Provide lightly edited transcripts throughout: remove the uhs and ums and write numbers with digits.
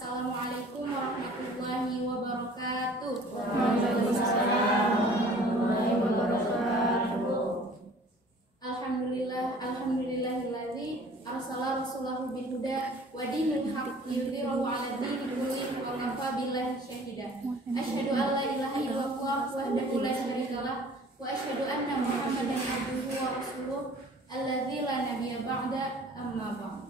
Assalamualaikum warahmatullahi wabarakatuh. Waalaikumsalam warahmatullahi wabarakatuh. Alhamdulillahillazi arsala rasulahu bil huda wa dinil haqq yudhhirahu 'ala dini kullihi wa kafa billahi shahida. Asyhadu an la ilaha illallah wahdahu la syarikalah wa asyhadu anna Muhammadan abduhu wa rasuluh alladzi la nabiyya ba'da, amma ba'd.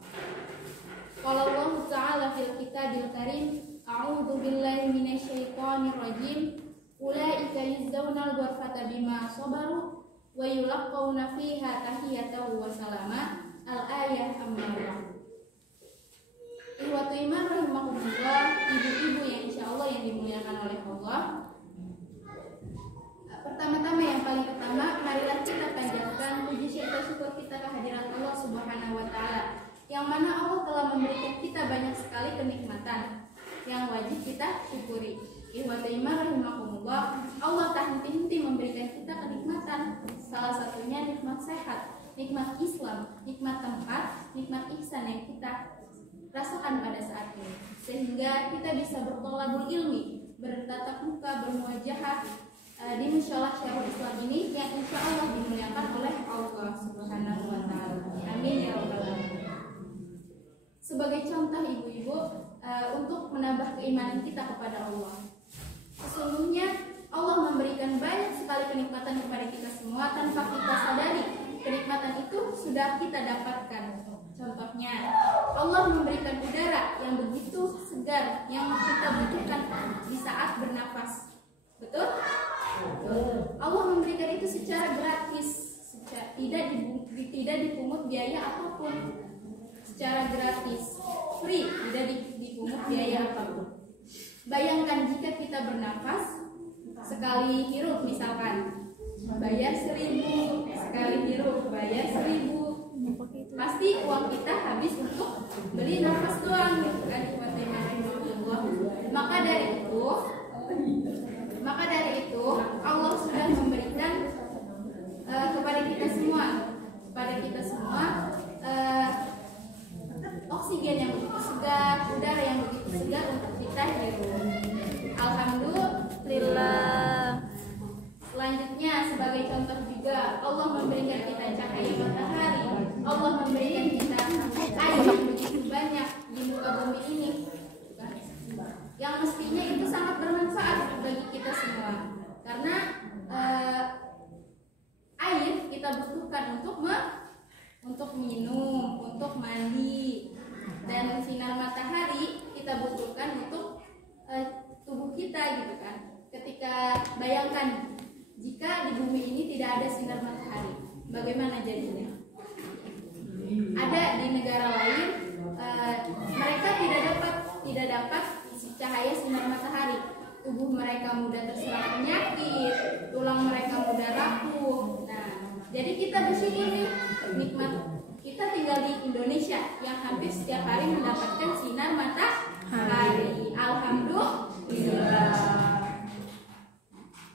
Qala Allah ta'ala fil kitabil karim, a'udzu billahi minasyaitonir rajim. Ulaika yuzzaunal ghurfata bima sabaru wa yulaqqawna fiha tahiyatan wa salama. Al-ayah amma ba'd. Ikhwatu iman rahimakumullah, ibu-ibu yang insyaallah yang dimuliakan oleh Allah. Pertama-tama yang paling pertama, marilah kita panjatkan puji syukur kita kehadirat Allah Subhanahu wa taala, yang mana Allah telah memberikan kita banyak sekali kenikmatan yang wajib kita syukuri. Ikhwatu iman rahimakumullah, Allah tak henti-henti memberikan kita kenikmatan. Salah satunya nikmat sehat, nikmat Islam, nikmat tempat, nikmat ihsan yang kita rasakan pada saat ini, sehingga kita bisa bertolabul ilmi, bertatap muka, bermuajahah di musyalah Syekhul Islam ini, yang insya Allah dimuliakan oleh Allah Subhanahu wa taala. Amin ya rabbal alamin. Sebagai contoh ibu-ibu, untuk menambah keimanan kita kepada Allah, sesungguhnya Allah memberikan banyak sekali kenikmatan kepada kita semua tanpa kita sadari. Kenikmatan itu sudah kita dapatkan. Contohnya, Allah memberikan udara yang begitu segar yang kita butuhkan di saat bernafas. Betul? Allah memberikan itu secara gratis, tidak dipungut biaya apapun. Secara gratis, free, tidak dipungut biaya apapun. Bayangkan jika kita bernafas, sekali hirup misalkan bayar 1.000, sekali hirup bayar 1.000, pasti uang kita habis untuk beli nafas doang, gitu kan? Maka dari itu Allah sudah memberikan kepada kita semua oksigen yang begitu segar, udara yang begitu segar untuk kita hirup. Alhamdulillah. Selanjutnya, sebagai contoh juga, Allah memberikan kita cahaya matahari. Allah memberikan kita air yang begitu banyak di muka bumi ini, yang mestinya itu sangat bermanfaat bagi kita semua. Karena air kita butuhkan untuk minum, untuk mandi, dan sinar matahari kita butuhkan untuk tubuh kita, gitu kan. Ketika bayangkan jika di bumi ini tidak ada sinar matahari, bagaimana jadinya? Ada di negara lain, mereka tidak dapat cahaya sinar matahari. Tubuh mereka mudah terserang penyakit, tulang mereka mudah rapuh. Nah, jadi kita bersyukur nih, nikmat kita tinggal di Indonesia yang hampir setiap hari mendapatkan sinar matahari. Alhamdulillah.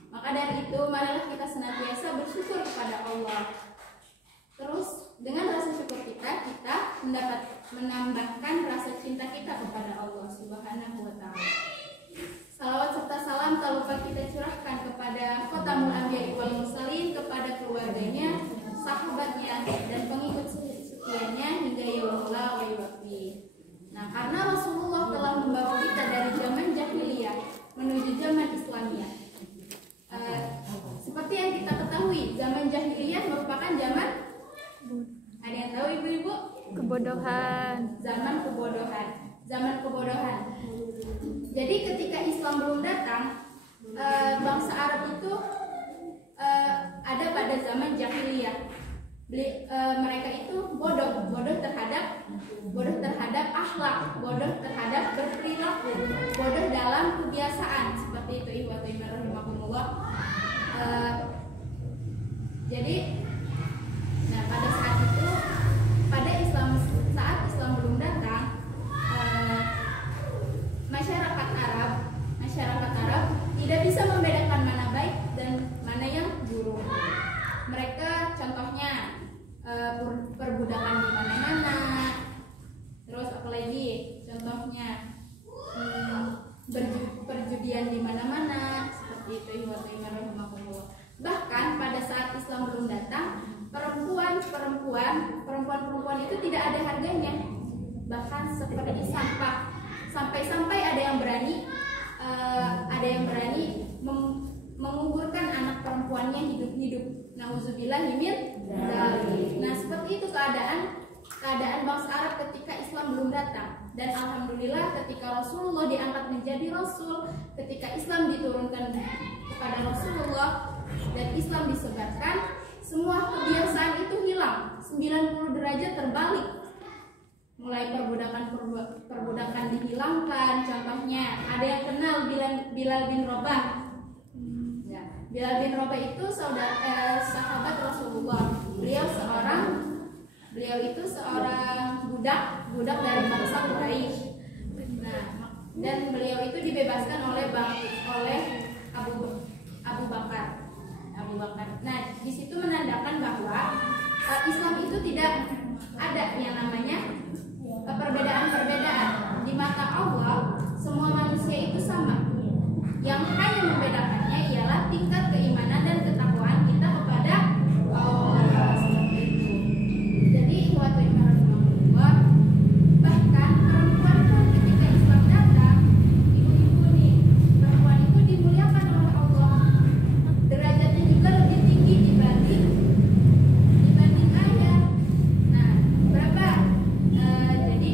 Maka dari itu, marilah kita senantiasa bersyukur kepada Allah. Terus dengan rasa syukur kita menambahkan rasa cinta kita kepada Allah Subhanahu wa taala. Salawat serta salam tak lupa kita curahkan kepada Khotamul Anbiya wal Mursalin, kepada keluarganya, sahabatnya, dan pengikut setianya hingga yaumul la waqti. Nah, karena Rasulullah telah membawa kita dari zaman jahiliyah menuju zaman Islamiyah. Seperti yang kita ketahui, zaman jahiliyah merupakan zaman, ada yang tahu ibu-ibu? Kebodohan. Zaman kebodohan. Jadi ketika Islam belum datang, bangsa Arab itu ada pada zaman jahiliyah. Mereka itu bodoh terhadap akhlak, bodoh terhadap berperilaku, bodoh dalam kebiasaan, seperti itu ikhwatu iman rahimakumullah. Jadi, nah pada saat itu, saat Islam belum datang, masyarakat Arab tidak bisa membedakan mana baik dan mana yang buruk. Mereka contohnya perbudakan di mana-mana. Terus apalagi contohnya dan di mana-mana. Seperti itu ikhwatu iman rahimakumullah. Bahkan pada saat Islam belum datang, perempuan itu tidak ada harganya. Bahkan seperti sampah. Sampai-sampai ada yang berani menguburkan anak perempuannya hidup-hidup. Nauzubillah min dzalik. Nah, seperti itu keadaan bangsa Arab ketika Islam belum datang. Dan alhamdulillah ketika Rasulullah diangkat menjadi rasul, ketika Islam diturunkan kepada Rasulullah dan Islam disebarkan, semua kebiasaan itu hilang. 90 derajat terbalik. Mulai perbudakan dihilangkan. Contohnya ada yang kenal Bilal bin Rabah. Ya, Bilal bin Rabah itu sahabat Rasulullah. Beliau itu seorang budak dari bangsa Quraisy. Nah, dan beliau itu dibebaskan oleh Abu Bakar. Nah, di situ menandakan bahwa Islam itu tidak ada yang namanya perbedaan-perbedaan. Di mata Allah, semua manusia itu sama. Yang hanya membedakannya ialah tingkat keimanan dan ketakwaan kita kepada Allah. Seperti itu. Jadi ikhwatu iman rahimakumullah, bahkan perempuan pun ketika Islam datang, ibu-ibu nih, perempuan itu dimuliakan oleh Allah. Derajatnya juga lebih tinggi dibanding ayah. Nah, berapa? Jadi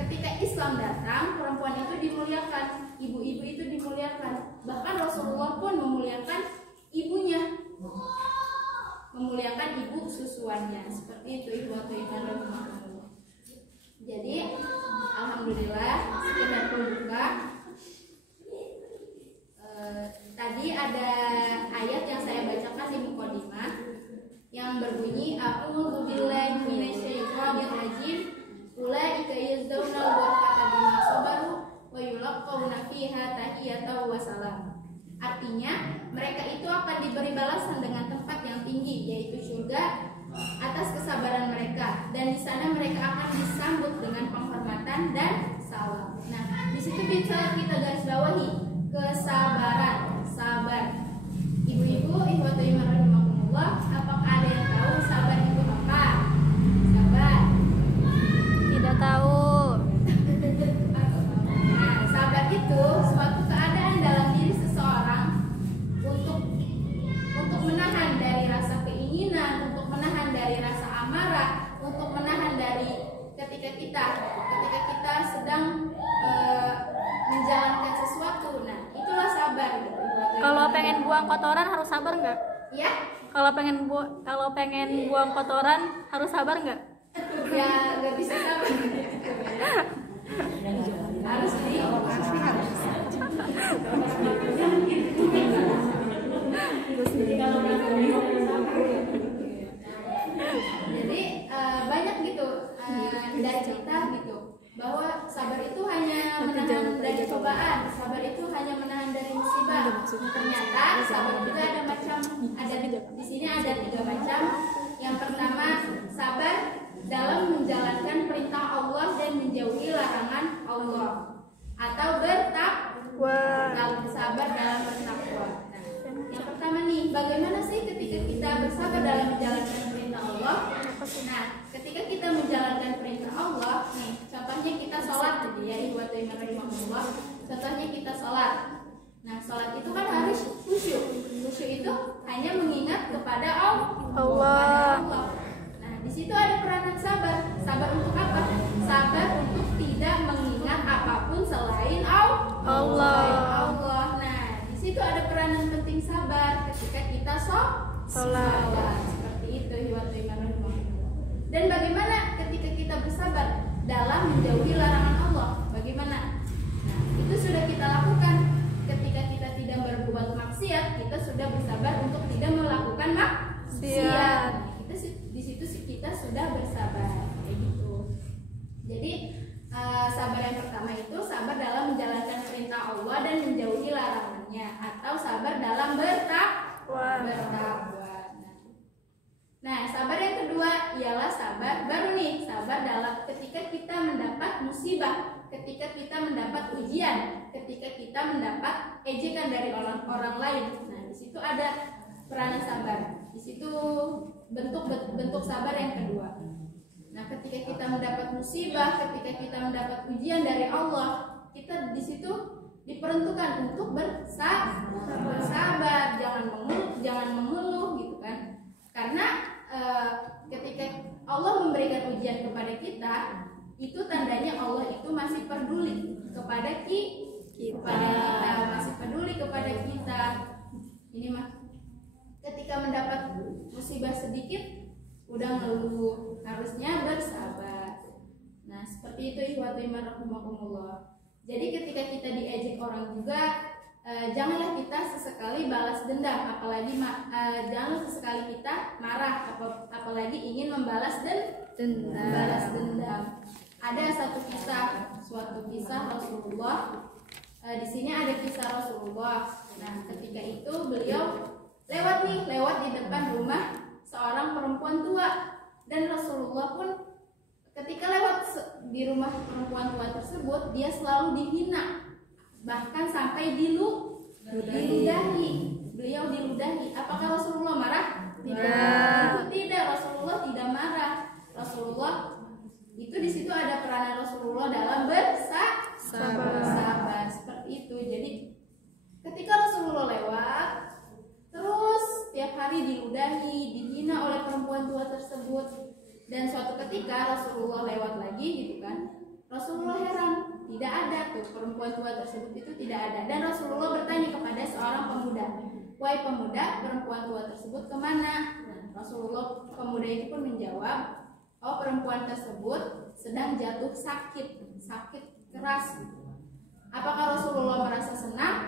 ketika Islam datang, perempuan itu dimuliakan, ibu-ibu itu dimuliakan. Bahkan Rasulullah pun memuliakan ibunya, memuliakan ibu susuannya. Seperti itu ikhwatu iman rahimakumullah. Jadi alhamdulillah, sekedar pembuka. Tadi ada ayat yang saya bacakan di mukadimah yang berbunyi a'udzu billahi minasyaitonir rajim. Ulaika yazdawna al-ghurfata bima sabaru wa yulaqawna fiha tahiyatan wa salam. Artinya, mereka itu akan diberi balasan dengan tempat yang tinggi, yaitu surga, atas kesabaran mereka, dan di sana mereka akan disambut dengan penghormatan dan salam. Nah, di situ bisa kita garis bawahi kesabaran, sabar. Ibu-ibu, ikhwatu iman rahimakumullah, apakah ada yang tahu sabar itu apa? Sabar. Tidak tahu. Nah, sabar itu suatu keadaan dalam diri seseorang untuk menahan dari rasa keinginan, untuk menahan dari rasa amarah, untuk menahan dari ketika kita sedang menjalankan sesuatu. Nah, itulah sabar gitu. Kalau pengen buang kotoran harus sabar nggak? Ya? Kalau pengen buang kotoran harus sabar nggak? Ya, nggak bisa sabar. Harus sih. Jadi banyak gitu dari cerita gitu bahwa sabar itu hanya menahan dari cobaan, sabar itu hanya menahan dari musibah. Ternyata sabar juga ada di sini ada 3 macam. Yang pertama, sabar dalam menjalankan perintah Allah dan menjauhi larangan Allah, atau bertakwa. Sabar dalam bertakwa. Nah, yang pertama nih, bagaimana sih ketika kita bersabar dalam menjalankan perintah Allah? Nah, ketika kita menjalankan perintah Allah, nih, contohnya kita sholat gitu ya, ikhwatu iman rahimakumullah. Contohnya kita sholat. Nah, sholat itu kan harus khusyuk. Khusyuk itu hanya mengingat kepada Allah. Nah, di situ ada peranan sabar. Sabar untuk apa? Sabar untuk tidak mengingat apapun selain Allah. Nah, di situ ada peranan penting sabar ketika kita sholat. Seperti itu ikhwatu iman rahimakumullah. Dan bagaimana ketika kita bersabar dalam menjauhi larangan Allah? Bagaimana? Nah, itu sudah kita lakukan. Ketika kita tidak berbuat maksiat, kita sudah bersabar untuk tidak melakukan maksiat. Di situ kita sudah bersabar, kayak gitu. Jadi sabar yang pertama itu sabar dalam menjalankan perintah Allah dan menjauhi larangannya, atau sabar dalam bertakwa. Nah, sabar yang kedua ialah sabar sabar dalam ketika kita mendapat musibah, ketika kita mendapat ujian, ketika kita mendapat ejekan dari orang lain. Nah, di situ ada peranan sabar. Di situ bentuk sabar yang kedua. Nah, ketika kita mendapat musibah, ketika kita mendapat ujian dari Allah, kita di situ diperuntukkan untuk bersabar, jangan mengeluh gitu kan. Karena ketika Allah memberikan ujian kepada kita, itu tandanya Allah itu masih peduli kepada kita, masih peduli kepada kita. Ini mah ketika mendapat musibah sedikit udah ngeluh, harusnya bersabar. Nah, seperti itu ikhwatu iman rahimakumullah. Jadi ketika kita diejek orang juga, janganlah kita sesekali balas dendam, apalagi jangan sesekali kita marah, apalagi ingin membalas dendam. Ada suatu kisah Rasulullah. Di sini ada kisah Rasulullah. Nah, ketika itu beliau lewat di depan rumah seorang perempuan tua, dan Rasulullah pun ketika lewat di rumah perempuan tua tersebut, dia selalu dihina, bahkan sampai diludahi. Beliau diludahi. Apakah Rasulullah marah? Tidak. Rasulullah tidak marah. Rasulullah itu di situ ada peranan Rasulullah dalam bersabar. Seperti itu. Jadi ketika Rasulullah lewat, terus tiap hari diludahi, dihina oleh perempuan tua tersebut, dan suatu ketika Rasulullah lewat lagi gitu kan, Rasulullah heran, tidak ada tuh perempuan tua tersebut, itu tidak ada. Dan Rasulullah bertanya kepada seorang pemuda, "Wahai pemuda, perempuan tua tersebut kemana?" Nah, pemuda itu pun menjawab, "Oh, perempuan tersebut sedang jatuh sakit keras." Apakah Rasulullah merasa senang?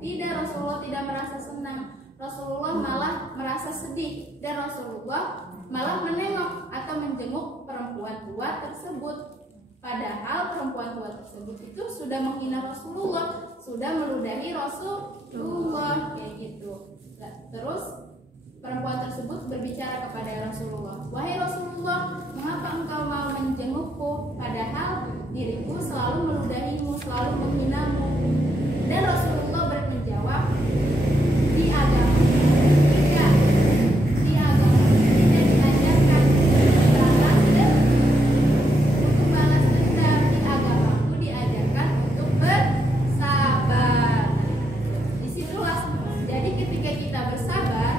Tidak, Rasulullah tidak merasa senang. Rasulullah malah merasa sedih, dan Rasulullah malah menengok atau menjenguk perempuan tua tersebut. Padahal perempuan tua tersebut itu sudah menghina Rasulullah, sudah meludahi Rasulullah kayak gitu. Terus perempuan tersebut berbicara kepada Rasulullah, "Wahai Rasulullah, mengapa engkau mau menjengukku padahal diriku selalu meludahimu, selalu menghinamu?" Dan Rasulullah menjawab, "Di agama tidak diajarkan untuk balas dendam. Di agamaku diajarkan untuk bersabar." Disitulah. Jadi ketika kita bersabar,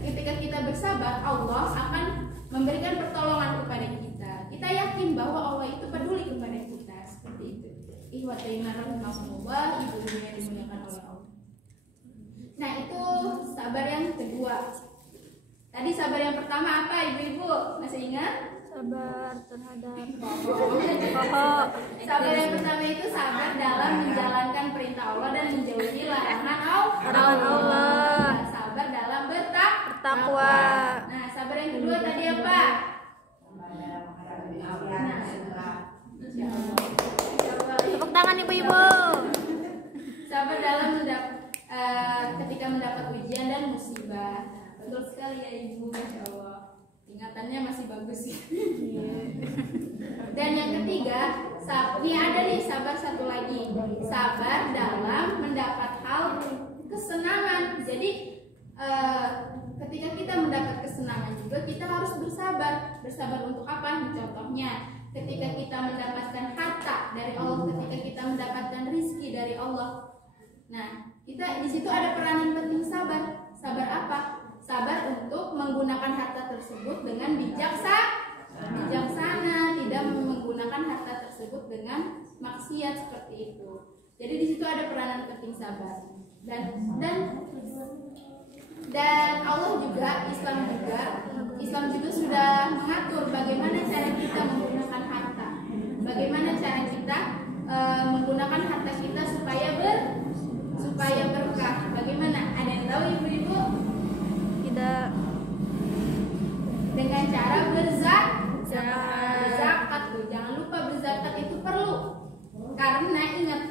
ketika kita bersabar, Allah akan memberikan pertolongan kepada kita. Kita yakin bahwa Allah itu peduli kepada kita. Seperti itu. Ikhwatu iman rahimahumullah, ibu-ibu yang dimuliakan oleh Allah. Nah, itu sabar yang kedua. Tadi sabar yang pertama apa, ibu-ibu? Masih ingat? Sabar terhadap Sabar yang pertama itu sabar dalam menjalankan perintah Allah dan menjauhi larangan Allah. Sabar dalam bertakwa. Nah, sabar yang kedua tadi apa? tepuk tangan ibu-ibu. Sabar dalam ketika mendapat ujian dan musibah. Betul sekali ya ibu, masya Allah. Ingatannya masih bagus sih. Dan yang ketiga, ini ada nih sabar satu lagi. Sabar dalam mendapat hal kesenangan. Jadi ketika kita mendapat kesenangan juga kita harus bersabar. Bersabar untuk apa? Contohnya, ketika kita mendapatkan harta dari Allah, ketika kita mendapatkan rizki dari Allah. Nah, kita di situ ada peranan penting sabar. Sabar apa? Sabar untuk menggunakan harta tersebut dengan bijaksana, tidak menggunakan harta tersebut dengan maksiat seperti itu. Jadi di situ ada peranan penting sabar. Dan Allah juga, Islam juga sudah mengatur bagaimana cara kita menggunakan harta. Bagaimana cara kita menggunakan harta kita supaya berkah. Bagaimana? Ada yang tahu ibu-ibu? Tidak. Dengan cara berzakat tuh. Jangan lupa berzakat itu perlu. Karena ingat,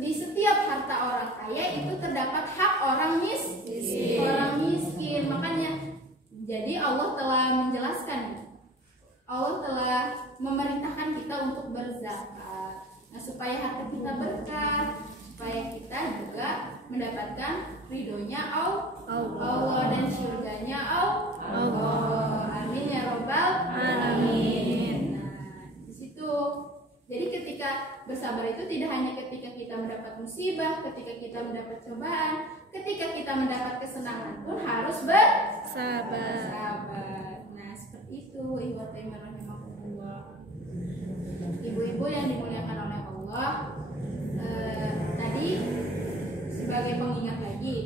di setiap harta orang kaya itu terdapat hak orang miskin. Jadi Allah telah menjelaskan, Allah telah memerintahkan kita untuk berzakat. Nah, supaya harta kita berkah, supaya kita juga mendapatkan ridhonya Allah dan surganya Allah. Amin ya robbal alamin. Nah, di situ. Jadi ketika bersabar itu tidak hanya ketika kita mendapat musibah, ketika kita mendapat cobaan, ketika kita mendapat kesenangan pun harus bersabar. Nah, seperti itu ikhwatul iman rahimakumullah. Ibu-ibu yang dimuliakan oleh Allah, tadi sebagai pengingat lagi,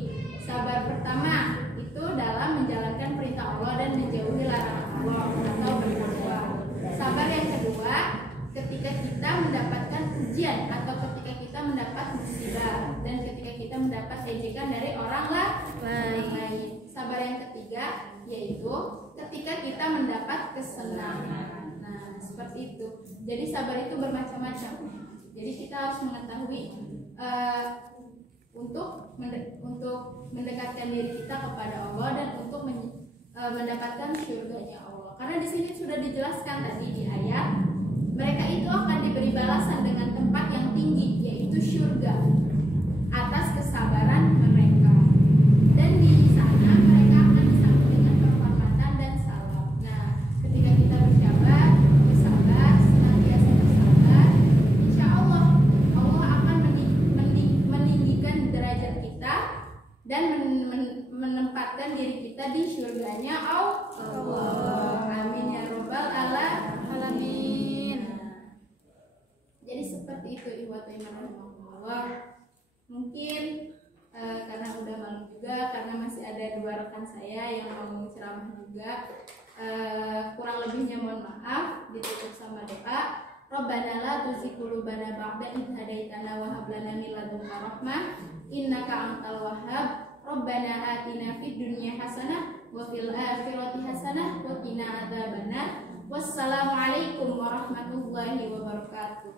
sabar pertama itu dalam menjalankan perintah Allah dan menjauhi larangan Allah atau bertakwa. Sabar yang kedua ketika kita mendapatkan ujian atau ketika kita mendapat musibah dan ketika kita mendapat ejekan dari orang lain. Sabar yang ketiga yaitu ketika kita mendapat kesenangan. Nah, seperti itu. Jadi sabar itu bermacam-macam. Jadi kita harus mengetahui untuk mendekatkan diri kita kepada Allah dan untuk mendapatkan surganya Allah. Karena di sini sudah dijelaskan tadi di ayat, mereka itu akan diberi balasan dengan tempat yang tinggi, yaitu surga, atas kesabaran mereka. Dan di sana mereka akan disambut dengan penghormatan dan salam. Nah, ketika kita bersabar, senantiasa bersabar, insya Allah akan meninggikan derajat kita dan menempatkan diri kita di surganya Allah. Amin ya robbal alamin. Jadi seperti itu ikhwatul iman rahimakumullah. Mungkin karena udah malam juga, karena masih ada 2 rekan saya yang mau ceramah juga, kurang lebihnya mohon maaf. Ditutup sama doa. Rabbana la tuzigh qulubana ba'da idh hadaitana wa hab lana min ladunka rahmah innaka antal wahhab. Rabbana atina fid dunya hasanah wa fil akhirati hasanah wa qina adzabannar. Wassalamualaikum warahmatullahi wabarakatuh.